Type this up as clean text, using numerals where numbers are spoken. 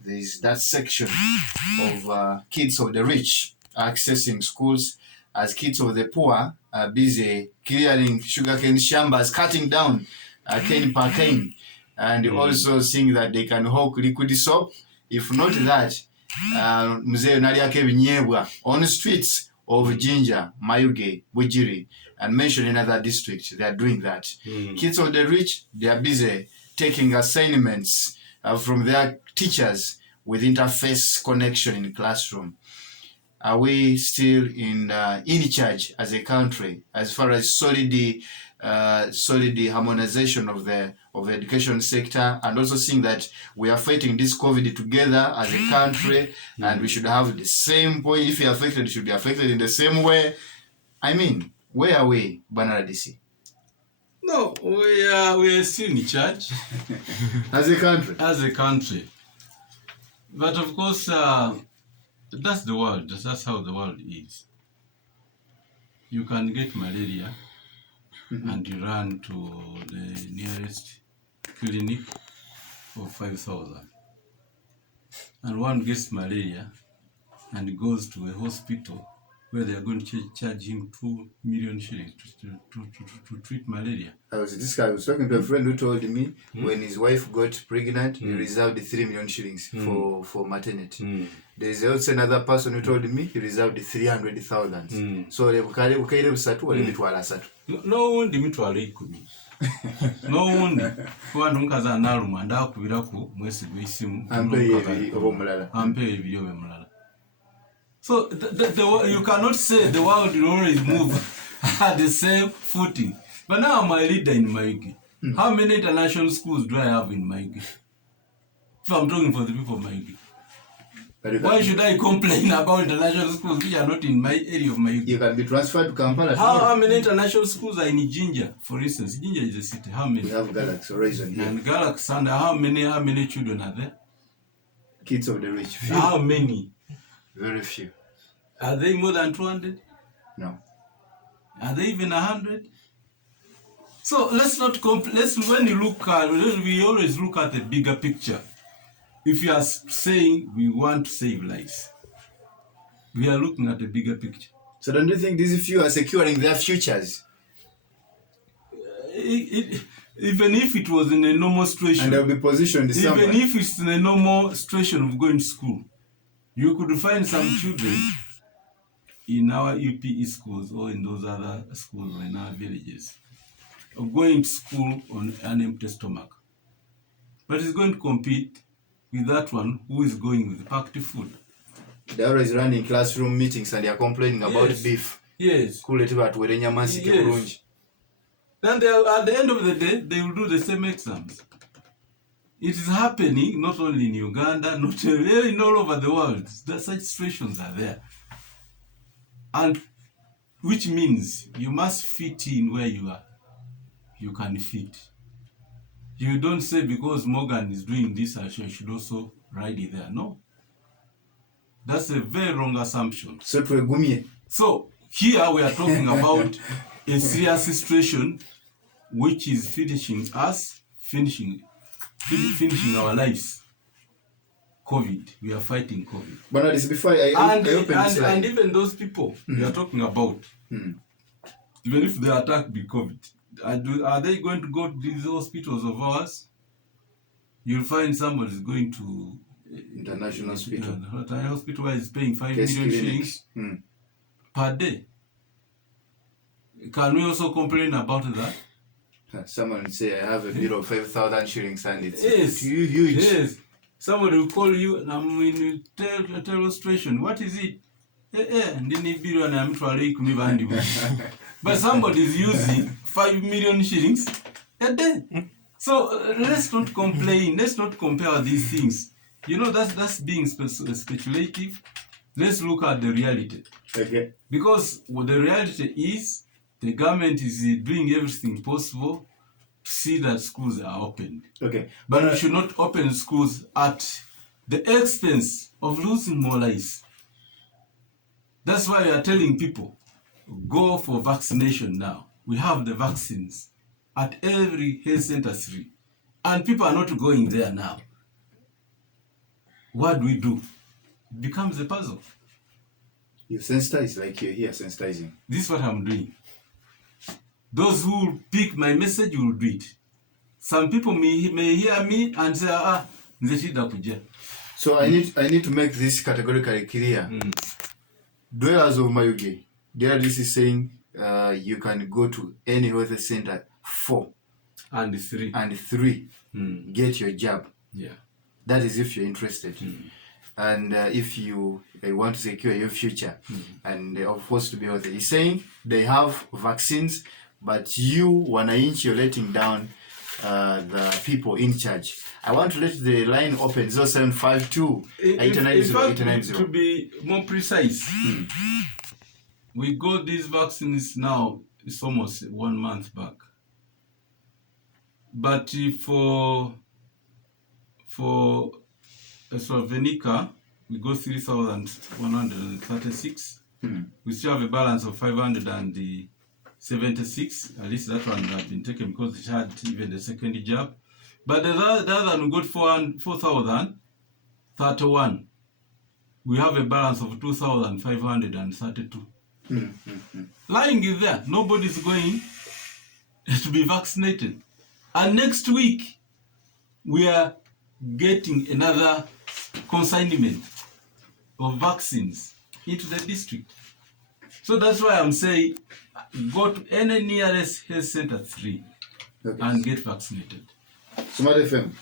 there's that section of kids of the rich accessing schools, as kids of the poor are busy clearing sugarcane shambas, cutting down cane per cane, and also seeing that they can hawk liquid soap. If not that, mzee naliako ebinyebwa on the streets of Jinja, Mayuge, Bujiri, and mentioned in other districts. They are doing that. Kids of the rich, they are busy taking assignments from their teachers with interface connection in classroom. Are we still in charge as a country as far as solid harmonization of the education sector, and also seeing that we are fighting this COVID together as a country, and we should have the same point. If you're affected, you should be affected in the same way. I mean, where are we, Banara DC? No, we are still in charge as a country. As a country, but of course, that's the world. That's how the world is. You can get malaria and you run to the nearest clinic for 5,000. And one gets malaria and goes to a hospital where they are going to charge him 2 million shillings to treat malaria. I was talking to a friend who told me when his wife got pregnant, he reserved 3 million shillings for maternity. There is also another person who told me he reserved 300,000. So no one dimitwala ikumi. No one kubantu mukazi analuma ndakubiraku mwesi gwisimu ampe ebyo bemulala. So you cannot say the world will always move at the same footing. But now I'm a leader in Mayuge. How many international schools do I have in Mayuge? If I'm talking for the people of Mayuge. Why should I complain about international schools which are not in my area of Mayuge? You can be transferred to Kampala. How many international schools are in Jinja, for instance? Jinja is a city. How many? We have Galaxy Horizon here. And Galaxy, and how many children are there? Kids of the rich. Few. How many? Very few. Are they more than 200? No. Are they even 100? So let's not when you look at, we always look at the bigger picture. If you are saying we want to save lives, we are looking at the bigger picture. So don't you think these few are securing their futures? Even if it was in a normal situation, and they'll be positioned somewhere. Even if it's in a normal situation of going to school, you could find some children in our UPE schools or in those other schools or in our villages of going to school on an empty stomach. But it's going to compete with that one who is going with packed food. They're always running classroom meetings and they are complaining about beef. Yes. Yes. Then at the end of the day, they will do the same exams. It is happening not only in Uganda, not in all over the world. Such situations are there. And which means you must fit in where you are. You can fit. You don't say because Morgan is doing this, I should also ride it there. No. That's a very wrong assumption. So here we are talking about a serious situation which is finishing our lives. COVID. We are fighting COVID. But this before and even those people we are talking about, even if they are attacked by COVID, are they going to go to these hospitals of ours? You'll find somebody is going to international hospital. A hospital where is paying 5 million shillings per day. Can we also complain about that? Someone say I have a bill of 5,000 shillings and it's huge. Yes. Somebody will call you and I'm in a illustration. What is it? But somebody is using 5 million shillings a day. So let's not complain. Let's not compare these things. You know, that's being speculative. Let's look at the reality. Okay. Because what the reality is, the government is doing everything possible to see that schools are opened. Okay. But we should not open schools at the expense of losing more lives. That's why we are telling people, go for vaccination now. We have the vaccines at every health center free. And people are not going there now. what do we do? It becomes a puzzle. You sensitize, like you're here sensitizing. This is what I'm doing. Those who will pick my message will do it. Some people may hear me and say, nzeshida kuja. So I need to make this categorically clear. Dwellers of Mayuge, there this is saying you can go to any health center 4 and 3 get your jab. Yeah. That is if you're interested. And if you want to secure your future and of course to be healthy. He's saying they have vaccines, but you, wananchi, you're letting down the people in charge. I want to let the line open 0752 890. To be more precise, we got these vaccines now, it's almost 1 month back. But for AstraZeneca, we got 3,136. We still have a balance of 576. At least that one has been taken because it had even the second jab. But the other one, we got 4,031. We have a balance of 2,532. Lying is there. Nobody's going to be vaccinated. And next week, we are getting another consignment of vaccines into the district. So that's why I'm saying, go to any nearest health center 3 and get vaccinated. Smart FM.